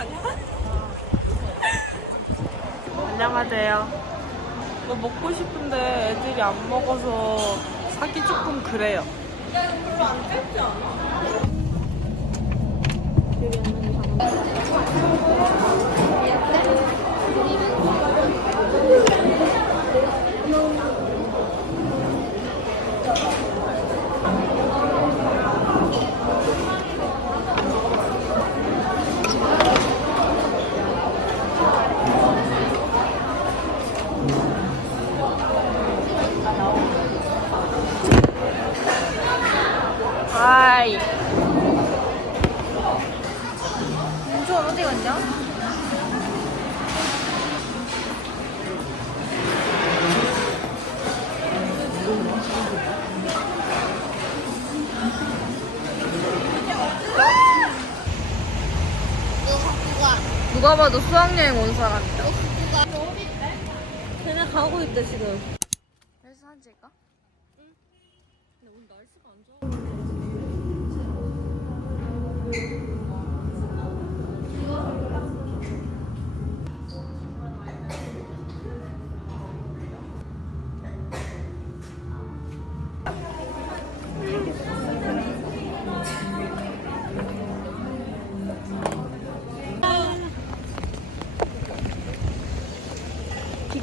아니야? 안녕하세요. 뭐 먹고 싶은데 애들이 안 먹어서 사기 조금 그래요. 야 이거 별로 안 짧지 않아? 누가 봐도 수학여행 온 사람이다. 그냥 가고 있대 지금. 그래서 한 찍까? 비가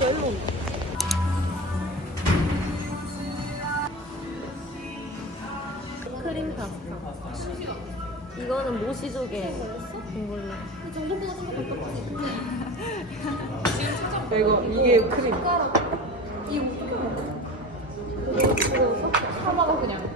일로 온다. 크림 파스타. 이거는 모시조개. 이걸로. 야, 이거 이게 크림. 사먹어 그냥.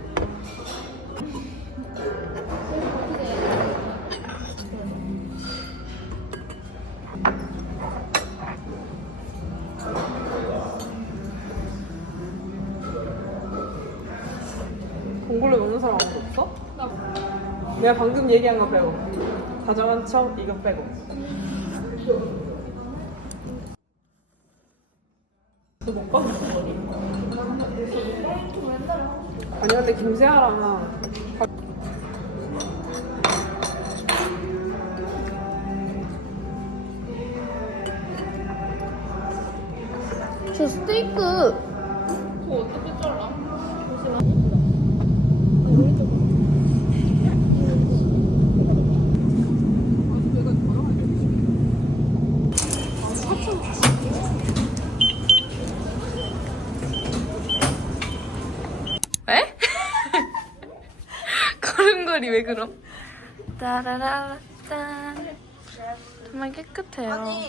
봉골레 먹는 사람 아무도 없어? 내가 방금 얘기한 거 빼고. 다정한 척 이거 빼고. 너못 봤어 어디? 아니 근데 김세아랑 저 스테이크. 그거 어떻게 잘라? 에? 걸음걸이 왜 그럼? 따라라라 짠. 정말 깨끗해요. 어,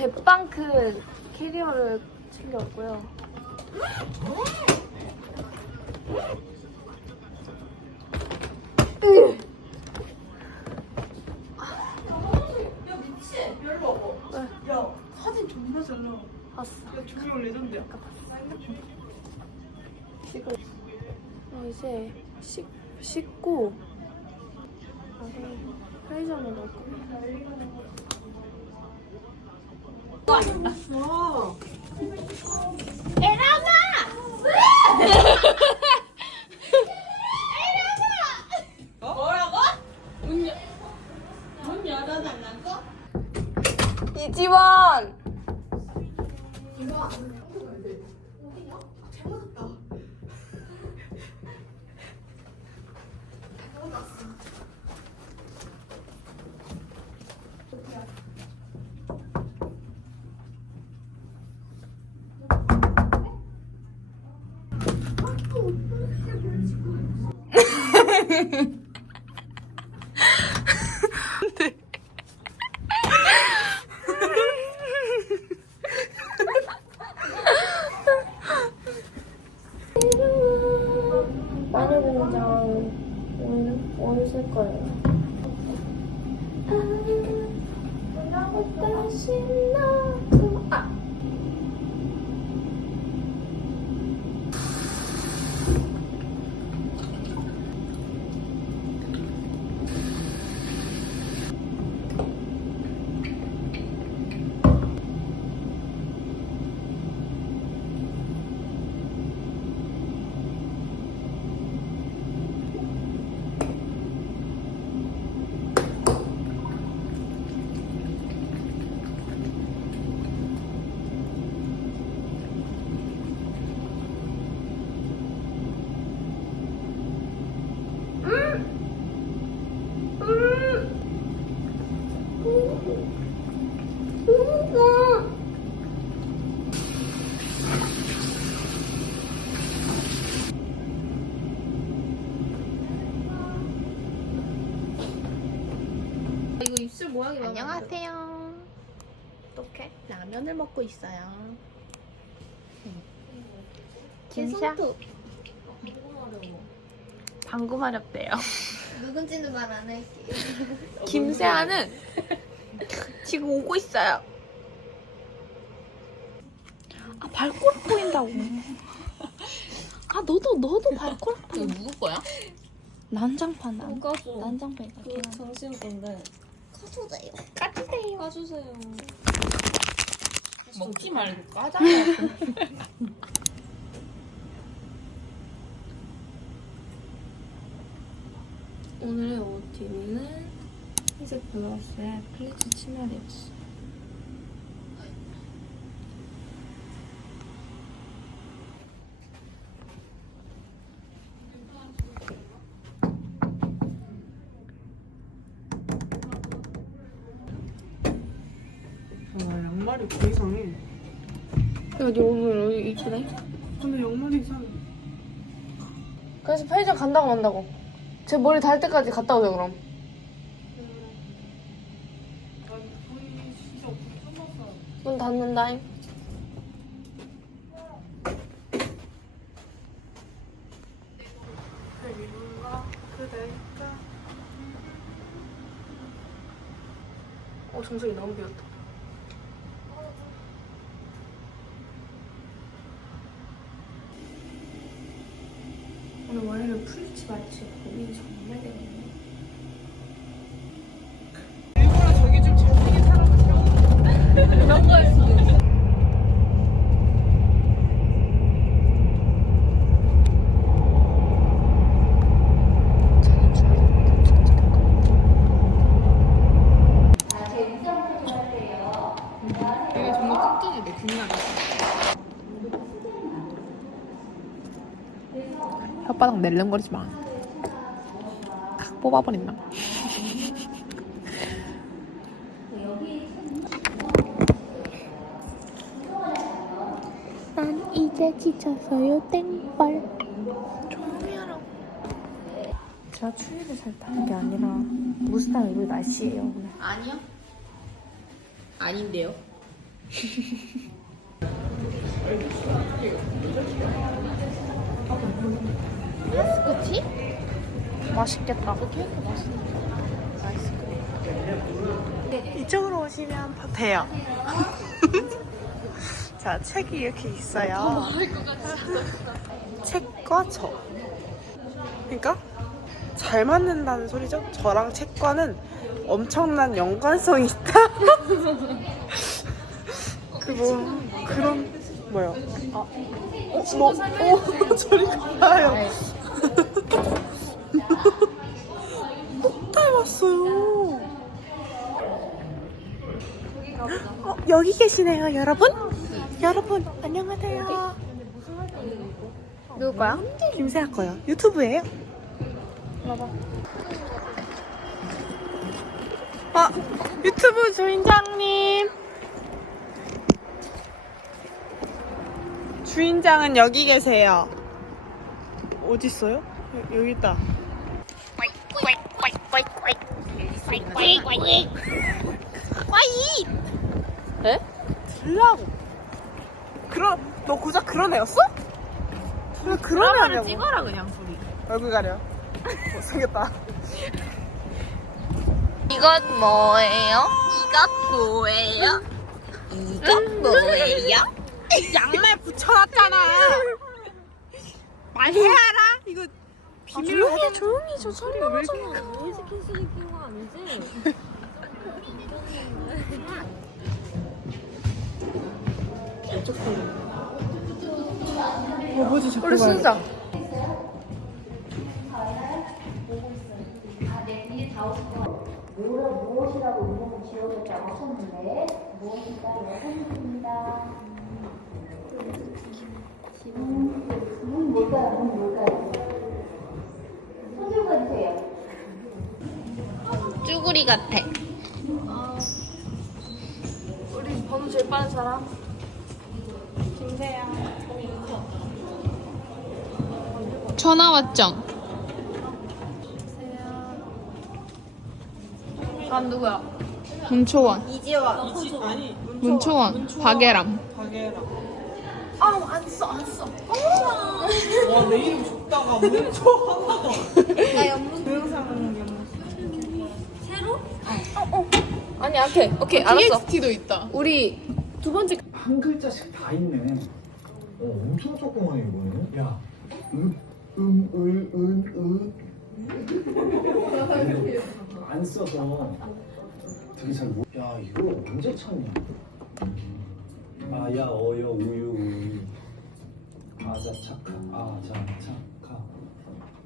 대빵크 캐리어를 챙겼고요. 야 미치 열 봐봐. 야 사진 존나 잘 나와. 봤어. 야 조명 레전드야. 어, 이제 씻, 씻고 편의점에 넣을 거야. 와. 이지원! 마늘 공장 오늘 오늘 쓸 거예요. 다시 나 모양이 마음에 안 들어. 안녕하세요. 어떡해? 라면을 먹고 있어요. 제 김샤 손톱. 방구 마렵대요. 누군지는 말 안 할게. 김세아는 지금 오고 있어요. 아 발꼬락 보인다고. 아 너도 너도 발꼬락 보여. 누구 거야? 난장판 난. 가서 난장판 그 같긴 당신 건데. 가져다요. 까주세요. 가주세요. 먹지 말고 까자. 오늘의 OOTD는 흰색 블라우스에 플리츠 치마리였 어. 아, 양말이 더 이상해. 근데 오늘 여기 이쁘네. 근데 양말이 이상해. 그래서 편의점 간다고 만다고. 제 머리 닿을 때까지 갔다 오자 그럼. 그리운가 그대가 어 정석이 너무 귀엽다. 오늘 머리를 풀리지 말지 고민이 정말 되겠네. 일부러 저기 좀 잘생긴 사람을 세워. 그런 거일 수도 있어. 이게 정말 뚱뚱이네 국나라. 혓바닥 낼름거리지 마. 탁 뽑아버린다. 난 이제 지쳤어요 땡벌 조용히 하라고 제가 추위를 잘 타는 게 아니라 무스탕 입을 날씨예요 오늘. 아니요 아닌데요 그치? 맛있겠다. 이쪽으로 오시면 더 돼요. 자, 책이 이렇게 있어요. 책과 저. 그러니까 잘 맞는다는 소리죠. 저랑 책과는 엄청난 연관성이 있다. 그뭐 그런 뭐요? 아, 어, 뭐, 어, 저리 가요. 똑 닮았어요. 어, 여기 계시네요, 여러분. 여러분, 안녕하세요. 누구 거야? 김세아 거요. 유튜브예요. 봐봐. 아, 유튜브 주인장님. 주인장은 여기 계세요. 어디 있어요? 여- 여기 있다. 에? 들라고. 그런 너 고작 그런 애였어? 왜 그런 애 하냐고. 찍어라 그냥 소리 얼굴 가려. 못생겼다. 이건 뭐예요? 이건 뭐예요? 이건 뭐예요? 양말 붙여놨잖아. 말해라. 이거 비밀로 조용히 해, 하자. 조용히 해. 저 소리 나잖아. 어, 뭐지 자꾸 우리. 순자. 무엇이라고 이름을 지어줬다고 하셨는데 무엇일까요? 하셨습니다. 쭈구리 같아. 우리 번호 제일 빠른 사람? 전화 왔정. 난 누구야? 문초원. 이지원. 아니 문초원. 박예람. 박예랑. 아 안 써, 안 써. 와내 이름 줬다가 문초 하나. 나 연문 동영상 새로? 어, 어. 아니, 오케이, 오케이, 알았어. TXT도 있다. 우리 두 번째 한 글자씩 다 있네. 어, 엄청 조그만해 이거는. 야, 음, 음, 을, 은, 은. 안 써서 되게 잘 못. 야, 이거 언제 찾냐? 아 야, 어 여, 우유, 우유. 아자, 착하, 아자, 착하.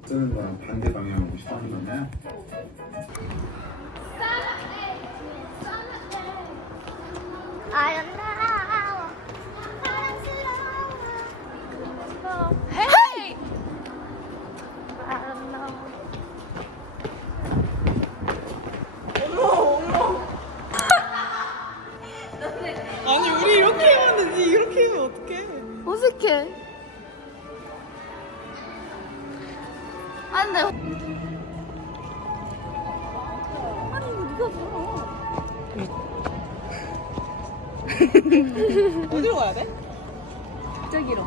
쓰는 거랑 반대 방향으로 시작하는 거냐? 아름다워 사랑스러워 헤이! 아름다워 아니 우리 이렇게 해봤는데 이렇게 하면 어떡해? 어색해. 아, 근데. 아니, 이거 누가 어? 어디로 가야 돼? 저기로.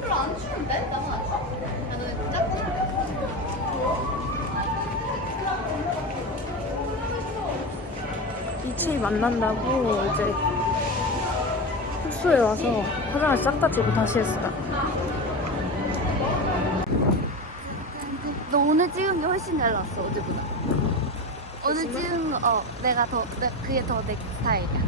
별로 안 추운데? 안. 나는 짝꿍. 이치이 만난다고 이제 숙소에 와서 화장을 싹 다 지고 다시 했어. 너 오늘 찍은 게 훨씬 잘 나왔어 어제보다 오늘 찍은 거 어 내가 더 내, 그게 더 내 스타일이야.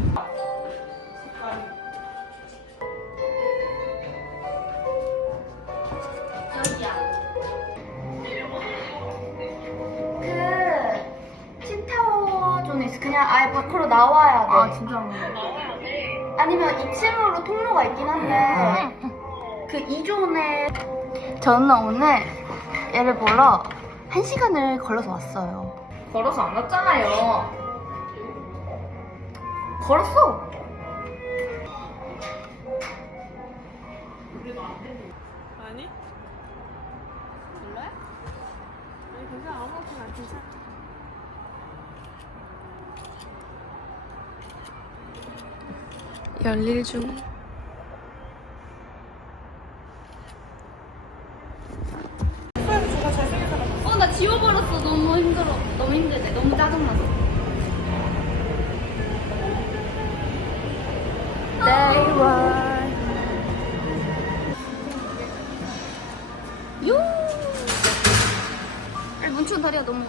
그 틴타워 존에 있어 그냥 아예 밖으로 나와야 돼. 아, 진짜. 아니면 2층으로 통로가 있긴 한데 그 2존에 저는 오늘 얘를 보러 한 시간을 걸어서 왔어요 걸어서 안 왔잖아요. 걸었어 아니? 아니, 괜찮아. 아무렇게나 괜찮아. 열일 중. 어 나 지워버렸어 너무 힘들어 너무 힘들대 너무 짜증나서. Day one. 요 아니 문치원 다리가 너무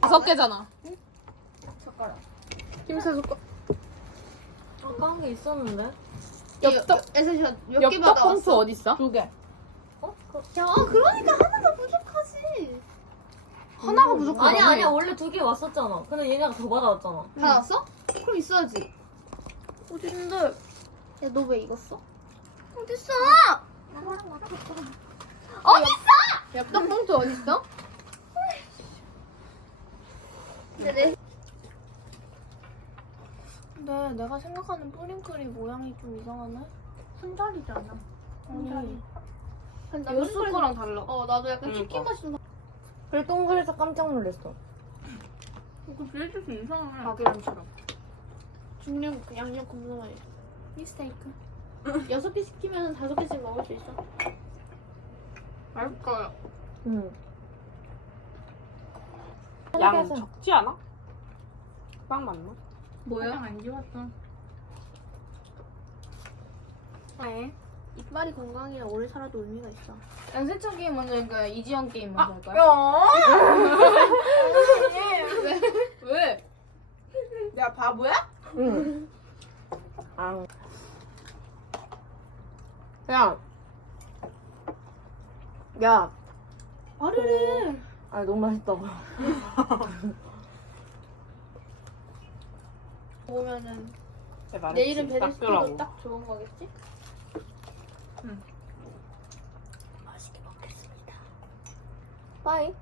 다섯 개잖아. 아까운 게 있었는데? 엽떡, 에세션 몇 엽떡 개마다 봉투 왔어? 어딨어? 두 개. 야 그러니까 하나가 부족하지 하나가 부족하다. 아니야 아니야 원래 두 개 왔었잖아 근데 얘네가 더 받아왔잖아 다 나왔어? 그럼 있어야지 어딘데 야 너 왜 이거 써? 어딨어? 어딨어? 엽떡 봉투 어딨어? 내 근데 내가 생각하는 뿌링클이 모양이 좀 이상하네? 한 자리잖아. 아니, 요수 거랑 달라. 어 나도 약간 치킨 맛이 좀 그래 동그래서 깜짝 놀랐어 이거 비해줘서 이상해. 박이랑처럼. 중량, 그 양념 겁나 많이. 미스테이크. 여섯 개 시키면 다섯 개씩 먹을 수 있어 맛있어요. 응 양 적지 않아? 빵 맞나? 뭐야? 안 좋았다. 네. 이빨이 건강해야 오래 살아도 의미가 있어. 연세차 게임 먼저 할 거야? 이지영 게임 먼저 할 거야? 왜? 왜? 야, 바보야? 응. 아. 야. 야. 말을 해. 아 너무 맛있다 그때 말했지. 내일은 닦으라고. 딱 좋은 거겠지? 응. 맛있게 먹겠습니다. 빠이.